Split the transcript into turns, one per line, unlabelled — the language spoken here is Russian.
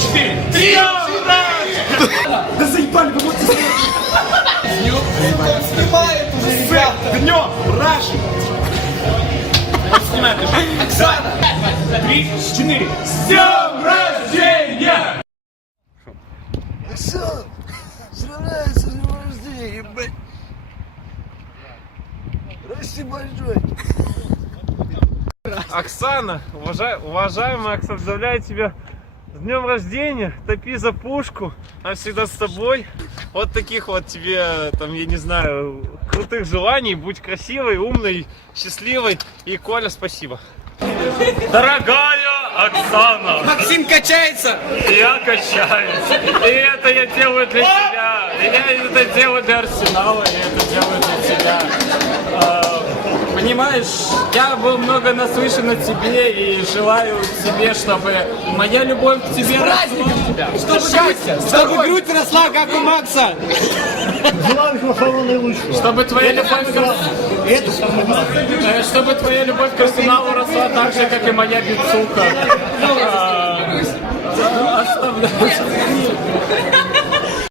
четыре. Три! Да заебали, вы можете
Снимает уже, ребята.
Днем! Раш! Снимай, ты же. Оксана! Три, четыре. С днем рождения!
Оксан, поздравляю с днем рождения, ебать. Расти большой.
Оксана, уважай, уважаемая Оксана, поздравляю тебя с днем рождения, топи за пушку, она всегда с тобой. Вот таких вот тебе, там, я не знаю, крутых желаний, будь красивой, умной, счастливой. И Коля, спасибо. Дорогая Оксана,
Максим качается.
я качаюсь. И это я делаю для тебя. И я это делаю для Арсенала, и это делаю для тебя. Понимаешь, я был много наслышан о тебе и желаю тебе, чтобы моя любовь к тебе росла.
Чтобы грудь, чтобы грудь росла, как у Макса.
Чтобы твоя любовь к Э, чтобы твоя любовь к Арсеналу росла так же, как и моя бицука. А, оставляю.